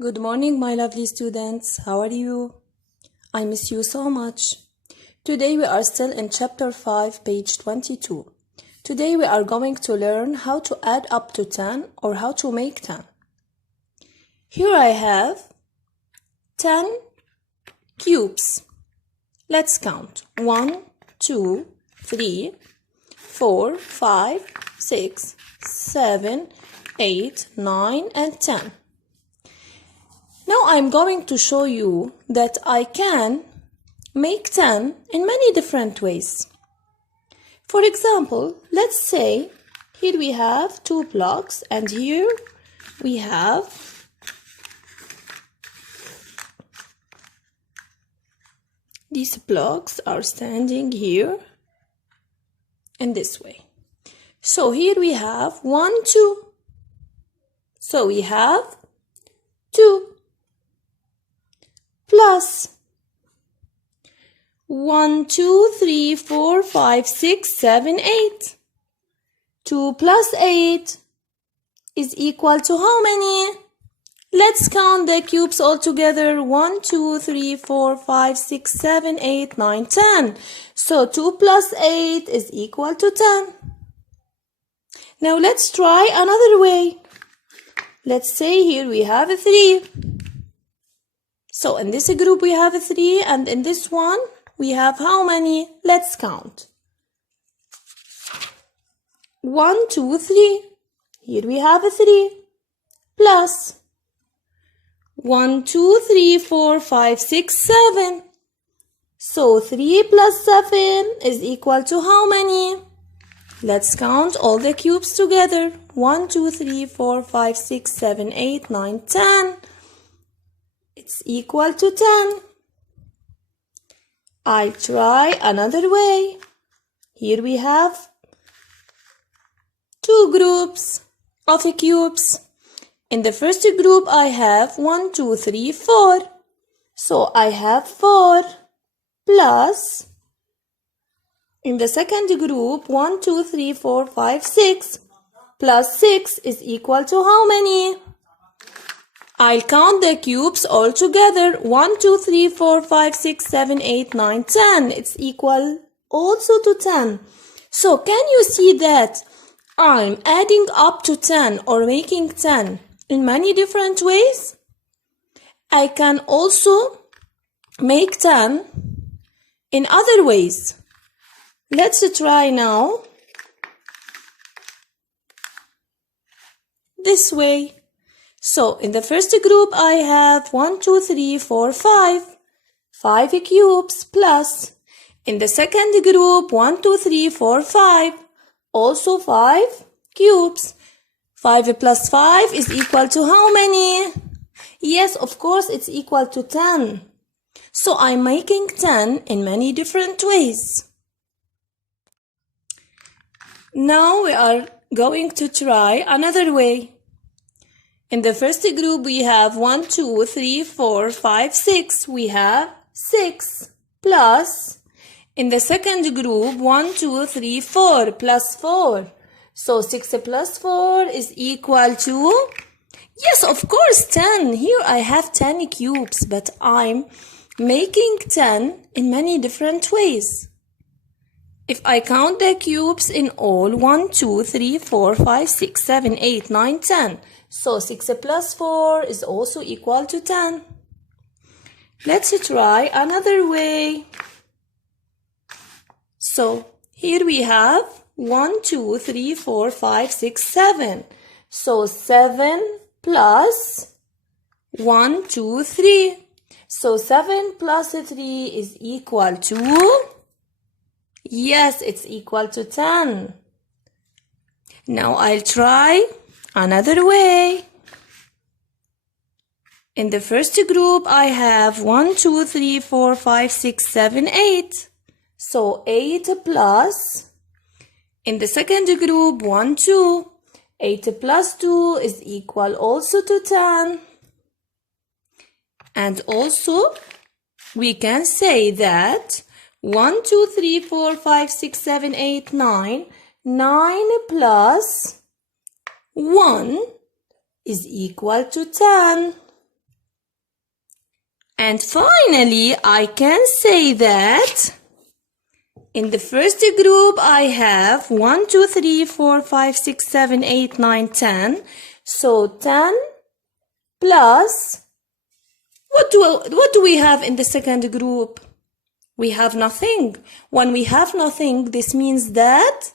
Good morning, my lovely students. How are you? I miss you so much. Today we are still in chapter 5, page 22. Today we are going to learn how to add up to 10 or how to make 10. Here I have 10 cubes. Let's count. 1, 2, 3, 4, 5, 6, 7, 8, 9, and 10. Now I'm going to show you that I can make 10 in many different ways. For example, let's say here we have 2 blocks and here we have these blocks are standing here in this way. So here we have 1, 2. So we have 2. Plus 1, 2, 3, 4, 5, 6, 7, 8. 2 plus 8 is equal to how many? Let's count the cubes all together. 1, 2, 3, 4, 5, 6, 7, 8, 9, 10. So 2 plus 8 is equal to 10. Now let's try another way. Let's say here we have a 3. So in this group we have a 3 and in this one we have how many? Let's count. 1, 2, 3. Here we have a 3 plus 1, 2, 3, 4, 5, 6, 7. So 3 plus 7 is equal to how many? Let's count all the cubes together. 1, 2, 3, 4, 5, 6, 7, 8, 9, 10. It's equal to 10. I'll try another way. Here we have 2 groups of cubes. In the first group I have 1, 2, 3, 4. So I have 4 plus, in the second group 1, 2, 3, 4, 5, 6 plus 6 is equal to how many? I'll count the cubes all together. 1, 2, 3, 4, 5, 6, 7, 8, 9, 10. It's equal also to 10. So can you see that I'm adding up to 10 or making 10 in many different ways? I can also make 10 in other ways. Let's try now this way. So in the first group I have 1, 2, 3, 4, 5. 5 cubes plus. In the second group 1, 2, 3, 4, 5. Also 5 cubes. 5 plus 5 is equal to how many? Yes, of course it's equal to 10. So I'm making 10 in many different ways. Now we are going to try another way. In the first group we have 1, 2, 3, 4, 5, 6. We have 6 plus. In the second group 1, 2, 3, 4 plus 4. So 6 plus 4 is equal to, yes, of course 10. Here I have 10 cubes, but I'm making 10 in many different ways. If I count the cubes in all, 1, 2, 3, 4, 5, 6, 7, 8, 9, 10. So 6 plus 4 is also equal to 10. Let's try another way. So here we have 1, 2, 3, 4, 5, 6, 7. So 7 plus 1, 2, 3. So 7 plus 3 is equal to, yes, it's equal to 10. Now I'll try another way. In the first group I have 1, 2, 3, 4, 5, 6, 7, 8. So 8 plus. In the second group 1, 2. 8 plus 2 is equal also to 10. And also we can say that 1, 2, 3, 4, 5, 6, 7, 8, 9. 9 plus 1 is equal to 10. And finally, I can say that in the first group, I have 1, 2, 3, 4, 5, 6, 7, 8, 9, 10. So 10 plus, what do we have in the second group? We have nothing. When we have nothing, this means that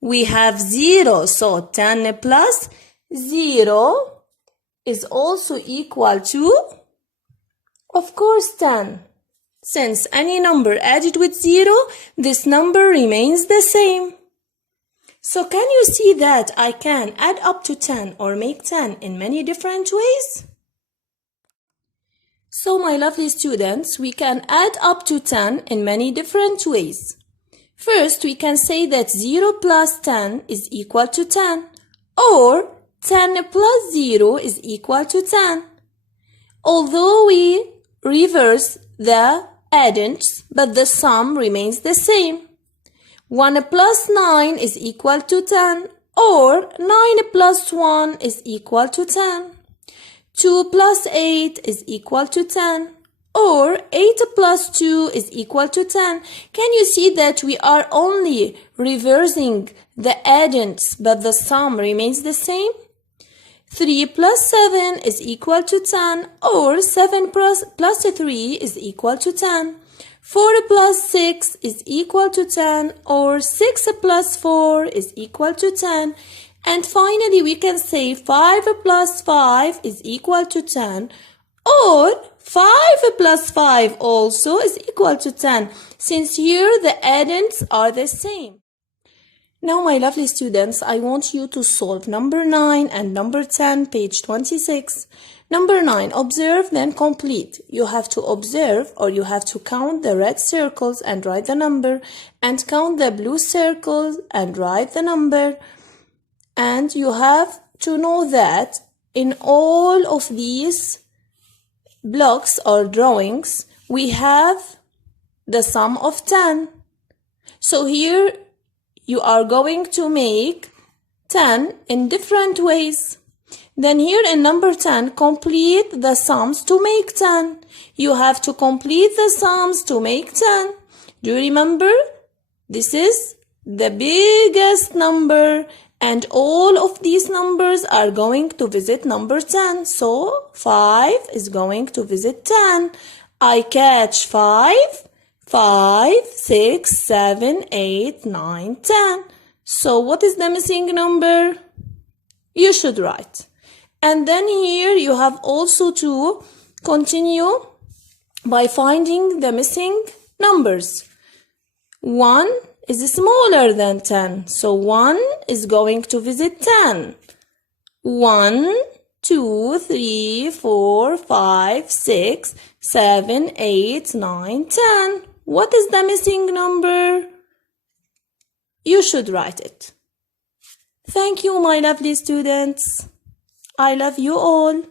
we have 0. So 10 plus 0 is also equal to, of course, 10. Since any number added with 0, this number remains the same. So can you see that I can add up to 10 or make 10 in many different ways? So my lovely students, we can add up to 10 in many different ways. First, we can say that 0 plus 10 is equal to 10, or 10 plus 0 is equal to 10. Although we reverse the addends, but the sum remains the same. 1 plus 9 is equal to 10, or 9 plus 1 is equal to 10. 2 plus 8 is equal to 10, or 8 plus 2 is equal to 10. Can you see that we are only reversing the addends, but the sum remains the same? 3 plus 7 is equal to 10, or 7 plus 3 is equal to 10. 4 plus 6 is equal to 10, or 6 plus 4 is equal to 10. And finally, we can say 5 plus 5 is equal to 10, or 5 plus 5 also is equal to 10, since here the addends are the same. Now, my lovely students, I want you to solve number 9 and number 10, page 26. Number 9, observe, then complete. You have to observe, or you have to count the red circles and write the number, and count the blue circles and write the number. And you have to know that in all of these blocks or drawings, we have the sum of 10. So here you are going to make 10 in different ways. Then here in number 10, complete the sums to make 10. You have to complete the sums to make 10. Do you remember? This is the biggest number, and all of these numbers are going to visit number 10. So 5 is going to visit 10. I catch 5, 5, 6, 7, 8, 9, 10. So what is the missing number? You should write. And then here you have also to continue by finding the missing numbers. 1 is smaller than 10. So 1 is going to visit 10. 1, 2, 3, 4, 5, 6, 7, 8, 9, 10. What is the missing number? You should write it. Thank you, my lovely students. I love you all.